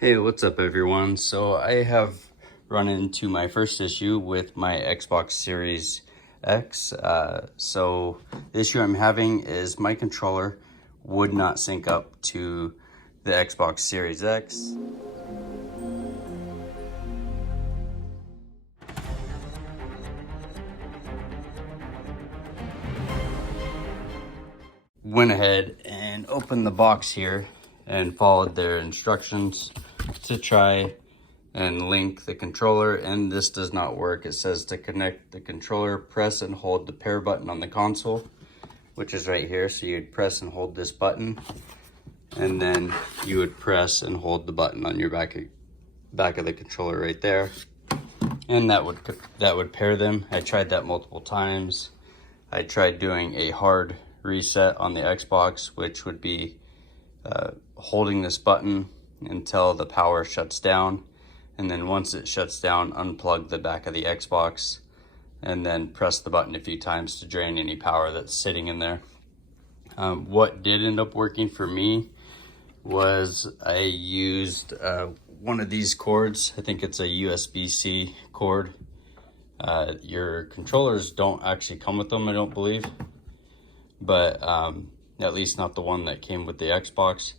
Hey, what's up everyone? So I have run into my first issue with my Xbox Series X. So the issue I'm having is my controller would not sync up to the Xbox Series X. Went ahead and opened the box here and followed their instructions to try and link the controller, and this does not work. It says to connect the controller, press and hold the pair button on the console, which is right here. So you'd press and hold this button, and then you would press and hold the button on your back of the controller right there, and that would pair them. I tried that multiple times. I tried doing a hard reset on the Xbox, which would be holding this button until the power shuts down, and then once it shuts down, unplug the back of the Xbox and then press the button a few times to drain any power that's sitting in there. What did end up working for me was I used one of these cords. I think it's a USB-C cord. Your controllers don't actually come with them, I don't believe, but at least not the one that came with the Xbox.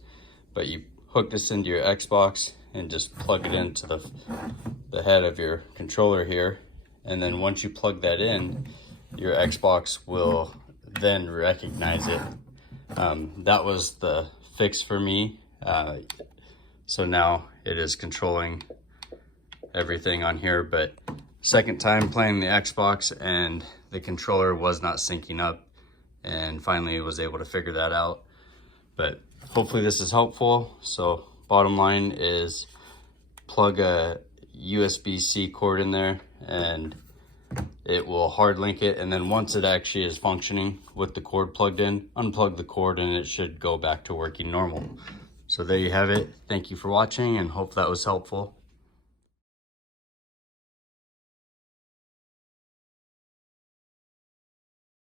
But you hook this into your Xbox and just plug it into the head of your controller here, and then once you plug that in, your Xbox will then recognize it. That was the fix for me. So now it is controlling everything on here, but second time playing the Xbox and the controller was not syncing up, and finally was able to figure that out. But hopefully this is helpful. So bottom line is plug a USB-C cord in there and it will hard link it, and then once it actually is functioning with the cord plugged in, unplug the cord and it should go back to working normal. So there you have it. Thank you for watching and hope that was helpful.